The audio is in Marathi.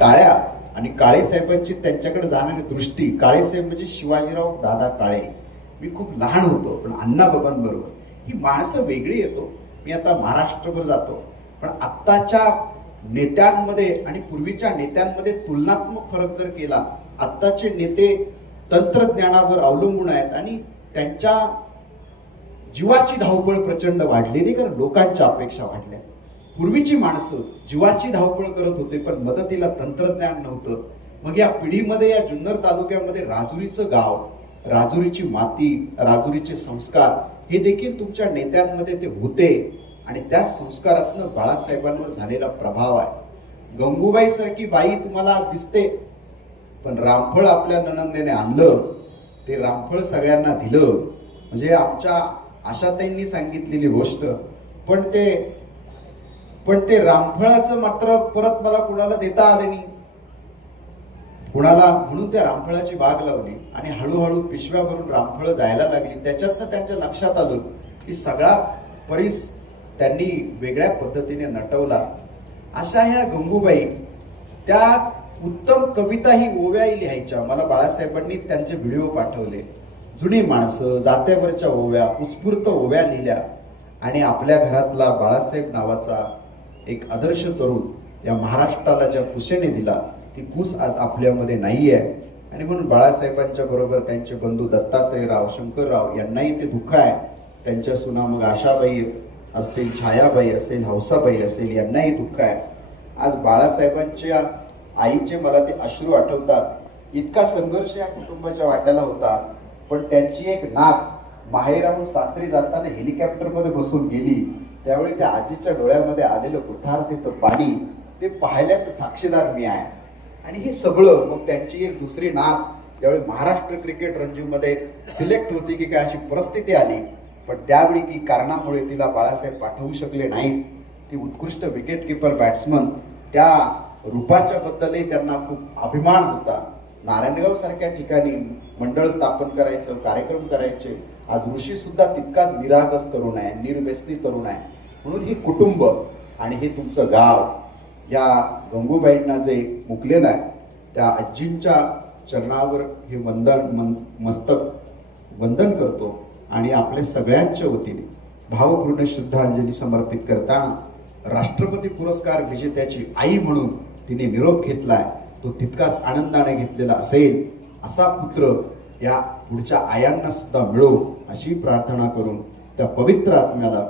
टाळ्या आणि काळे साहेबांची त्यांच्याकडे जाणारी दृष्टी. काळे साहेब म्हणजे शिवाजीराव दादा काळे. मी खूप लहान होतो पण अण्णाबाबांबरोबर ही माणसं वेगळी येतो. मी आता महाराष्ट्रभर जातो पण आत्ताच्या नेत्यांमध्ये आणि पूर्वीच्या नेत्यांमध्ये तुलनात्मक फरक जर केला, आत्ताचे नेते तंत्रज्ञानावर अवलंबून आहेत आणि त्यांच्या जीवाची धावपळ प्रचंड वाढलेली, कारण लोकांच्या अपेक्षा वाढल्या. पूर्वीची माणसं जीवाची धावपळ करत होते पण मदतीला तंत्रज्ञान नव्हतं. मग या पिढीमध्ये या जुन्नर तालुक्यामध्ये राजुरीचं गाव, राजुरीची माती, राजुरीचे संस्कार हे देखील तुमच्या नेत्यांमध्ये ते होते आणि त्या संस्कारातनं बाळासाहेबांवर झालेला प्रभाव आहे. गंगूबाई सारखी बाई तुम्हाला दिसते पण रामफळ आपल्या नणंदेने आणलं, ते रामफळ सगळ्यांना दिलं. म्हणजे आमच्या आशाताईंनी सांगितलेली गोष्ट. पण ते रामफळाचं मात्र परत मला कुणाला देता आलं नाही कुणाला, म्हणून त्या रामफळाची बाग लावली आणि हळूहळू पिशव्या भरून रामफळ जायला लागली. त्याच्यातनं त्यांच्या लक्षात आलं की सगळा परिस त्यांनी वेगळ्या पद्धतीने नटवला. अशा ह्या गंगूबाई त्या उत्तम कविताही ओव्याही लिहायच्या. मला बाळासाहेबांनी त्यांचे व्हिडिओ पाठवले. जुनी माणसं जात्यावरच्या ओव्या, उत्स्फूर्त ओव्या लिहिल्या आणि आपल्या घरातला बाळासाहेब नावाचा एक आदर्श तरुण या महाराष्ट्राला ज्या कुसेने दिला, ती कुस आज आपल्यामध्ये नाहीये. आणि म्हणून बाळासाहेबांच्या बरोबर त्यांचे बंधू दत्तात्रेयराव, शंकरराव यांनाही ते दुःख आहे. त्यांच्या सुना मग आशाबाई असतील, छायाबाई असेल, हौसाबाई असेल, यांनाही दुःख आहे. आज बाळासाहेबांच्या आईचे मला ते अश्रू आठवतात. इतका संघर्ष या कुटुंबाच्या वाट्याला होता पण त्यांची एक नात माहेराहून सासरी जाताना हेलिकॉप्टरमध्ये बसून गेली. त्यावेळी त्या आजीच्या डोळ्यामध्ये आलेलं कृतार्थतेचं पाणी ते पाहिल्याचं साक्षीदार मी आहे. आणि हे सगळं मग त्यांची एक दुसरी नात ज्यावेळी महाराष्ट्र क्रिकेट रणजीमध्ये सिलेक्ट होती की काय अशी परिस्थिती आली, पण त्यावेळी की कारणामुळे तिला बाळासाहेब पाठवू शकले नाहीत. ती उत्कृष्ट विकेट किपर बॅट्समन, त्या रूपाच्या बद्दलही त्यांना खूप अभिमान होता. नारायणगाव सारख्या ठिकाणी मंडळ स्थापन करायचं, कार्यक्रम करायचे. आज ऋषी सुद्धा तितकाच निरागस तरुण आहे, निर्व्यसनी तरुण आहे. म्हणून हे कुटुंब आणि हे तुमचं गाव या गंगूबाईंना जे मुकलेलं आहे त्या आजींच्या चरणावर हे मस्तक वंदन करतो आणि आपल्या सगळ्यांच्या वतीने भावपूर्ण श्रद्धांजली समर्पित करताना राष्ट्रपती पुरस्कार विजेत्याची आई म्हणून तिने निरोप घेतलाय, तो तितकाच आनंदाने घेतलेला असेल असा पुत्र या पुढच्या आयांना सुद्धा मिळो अशी प्रार्थना करून त्या पवित्र आत्म्याला